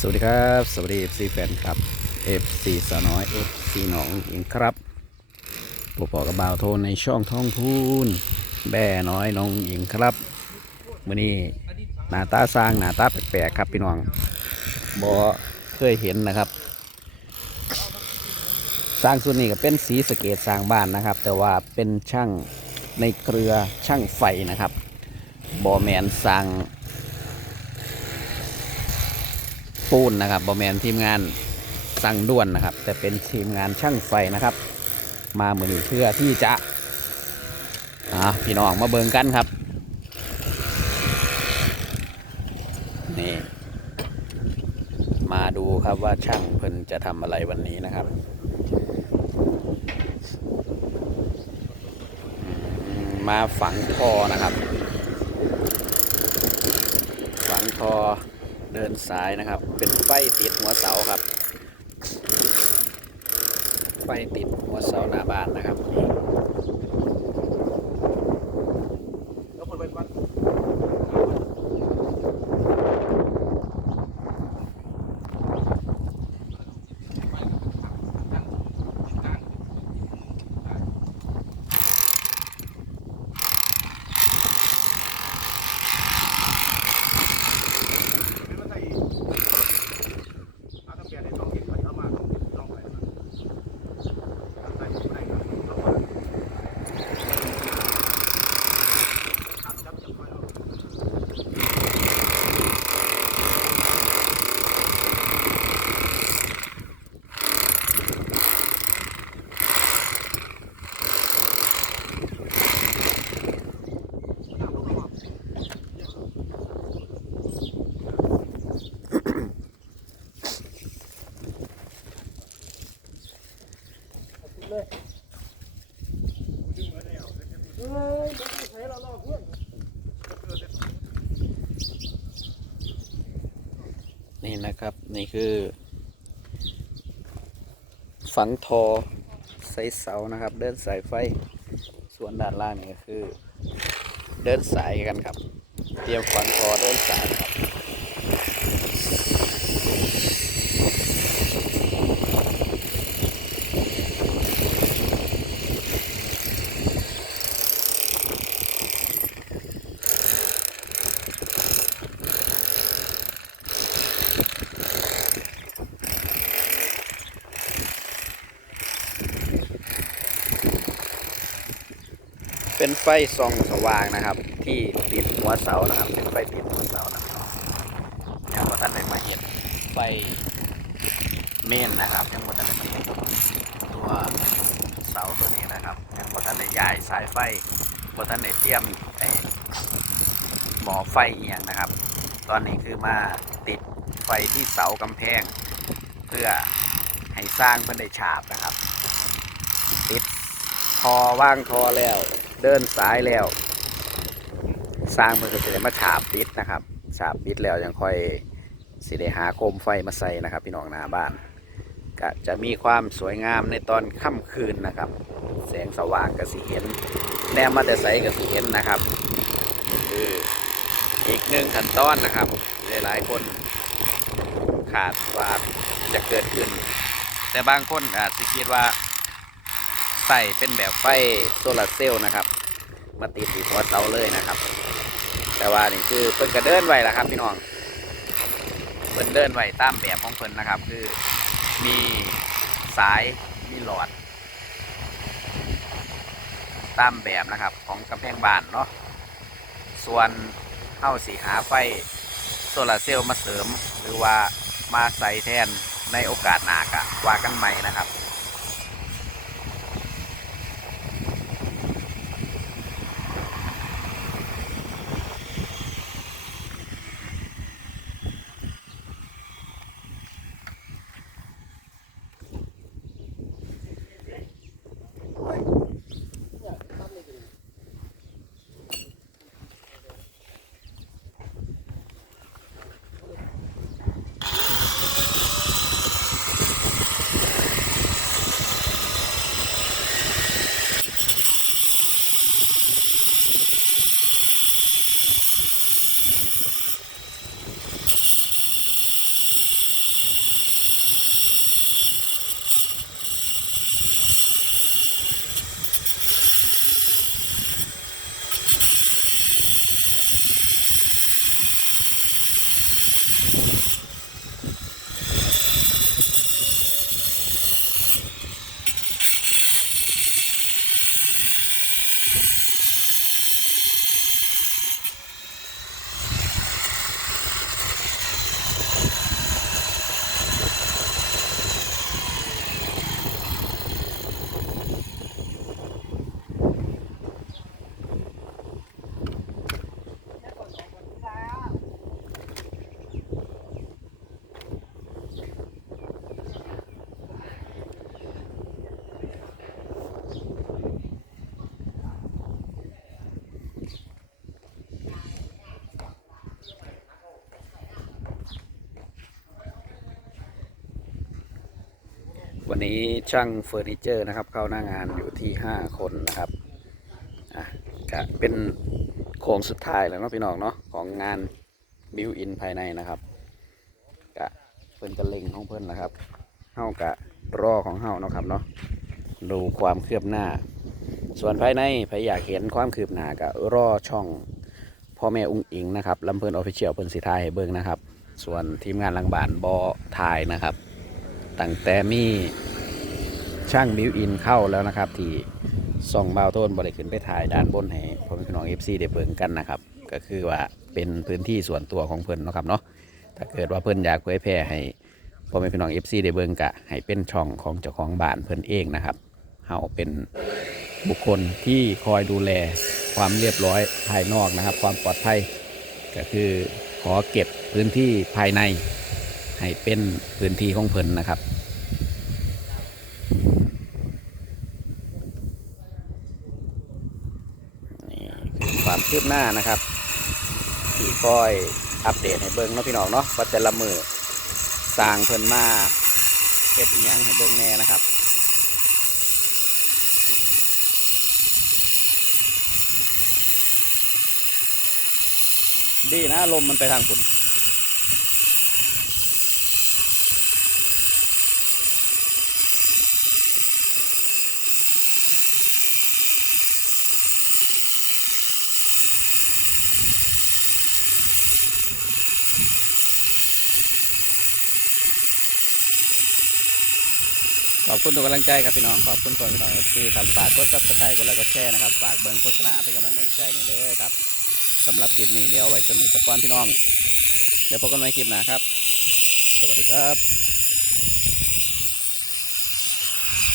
สวัสดีครับ สวัสดี FC แฟนครับ FC สาวน้อย FC หนองหญิงครับผู้ปอกกระบ่าวโทนในช่องท้องพูนแบ่น้อยน้องหญิงครับมื่อนี้หน้าตาสร้างหน้าตาแปลกๆครับพี่น้องบอเคยเห็นนะครับ สร้างส่วนนี้ก็เป็นสีสเกตสร้างบ้านนะครับ แต่ว่าเป็นช่างในเครือช่างไฟนะครับบอแมนสร้าง ปูนนะครับบอแมนทีมงานสั่งด่วนนะครับ แต่เป็นทีมงานช่างไฟนะครับ มาเหมือนเพื่อที่จะอ่าพี่น้องมาเบิงกันครับนี่มาดูครับว่าช่างเพิ่นจะทำอะไรวันนี้นะครับมมาฝังคอนะครับ ฝังคอ เดินสายนะครับ เป็นไฟติดหัวเสาครับ ไฟติดหัวเสาหน้าบ้านนะครับ นี่นะครับ นี่คือ ฝังทอใส่เสานะครับ เดินสายไฟ ส่วนด้านล่างนี่ก็คือ เดินสายกันครับ เตรียมฝังทอเดินสายครับ เป็นไฟส่องสว่างนะครับ ที่ติดหัวเสานะครับ เป็นไฟติดหัวเสานะครับยังว่าท่านได้มาเห็นไฟเมนนะครับยังว่าท่านได้เห็นตัวเสาตัวนี้นะครับยังว่าท่านได้ย้ายสายไฟว่าท่านได้เตรียมไอ้หมอไฟเอียงนะครับ ตอนนี้คือมาติดไฟที่เสากำแพง เพื่อให้สร้างเพื่อได้ฉาบนะครับติดทอว่างทอแล้ว เดินสายแล้ว สร้างเพื่อจะได้มาฉาบปิดนะครับ ฉาบปิดแล้วยังค่อยสิได้หาโคมไฟมาใส่นะครับ พี่น้องหน้าบ้านก็จะมีความสวยงามในตอนค่ำคืนนะครับ แสงสว่างก็สิเห็น แนมมาแต่ใสก็สิเห็นนะครับคืออีกหนึ่งขั้นตอนนะครับ หลายๆคนขาดว่าจะเกิดขึ้น แต่บางคนอาจจะคิดว่า ใส่เป็นแบบไฟโซลาร์เซลล์นะครับ มาติดที่หัวเสาเลยนะครับ แต่ว่านี่คือเพิ่นก็เดินไว้ละครับพี่น้องเพิ่นเดินไว้ตามแบบของเพิ่นนะครับ คือมีสายมีหลอด ตามแบบนะครับของกำแพงบ้านเนาะส่วนเข้าสีหาไฟโซลาร์เซลล์มาเสริม หรือว่ามาใส่แทนในโอกาสหนากะว่ากันใหม่นะครับ วันนี้ช่างเฟอร์นิเจอร์นะครับ เข้าหน้างานอยู่ที่ 5 คนนะครับอะก็เป็นโค้งสุดท้ายแล้วเนาะพี่น้องเนาะของงานบิวอินภายในนะครับกะเพิ่นกระเล็งของเพิ่นนะครับเฮากะรอของเฮาเนาะครับเนาะดูความคืบหน้า ส่วนภายในใครอยากเห็นความคืบหน้าก็รอช่องพ่อแม่อุ้งอิงนะครับลำเพลินออฟฟิเชียลเพิ่นสิทายให้เบิ่งนะครับ ส่วนทีมงานลังบานบอถ่ายนะครับตั้งแต่มี ช่างบิวอินเข้าแล้วนะครับ ที่ส่องเบาต้นบริขึ้นไปถ่ายด้านบนให้พ่อแม่พี่น้องเอฟซีได้เบิ่งกันนะครับก็คือว่าเป็นพื้นที่ส่วนตัวของเพิ่นนะครับเนาะถ้าเกิดว่าเพิ่นอยากเผยแพร่ให้พ่อแม่พี่น้องเอฟซีได้เบิ่งกะให้เป็นช่องของเจ้าของบ้านเพิ่นเองนะครับเฮาเป็นบุคคลที่คอยดูแลความเรียบร้อยภายนอกนะครับ ความปลอดภัยก็คือขอเก็บพื้นที่ภายใน ให้เป็นพื้นที่ของเพิ่นนะครับ นี่ ความคืบหน้านะครับที่คอยอัปเดตให้เบิ้งเนาะพี่น้องเนาะว่าแต่ละมือสร้างเพิ่นมาเก็บอีหยังให้เบิ้งแน่นะครับดีนะลมมันไปทางฝุ่น ขอบคุณทุกกำลังใจครับพี่น้องขอบคุณทุกพี่น้องที่ทำฝากกดซับสไครต์กดไลค์กดแชร์นะครับฝากเบิ่งโฆษณาเป็นกำลังใจหน่อยเด้อครับสำหรับคลิปนี้เดี๋ยวไว้สมีสักวันพี่น้อง เดี๋ยวพบกันใหม่คลิปหน้าครับ สวัสดีครับ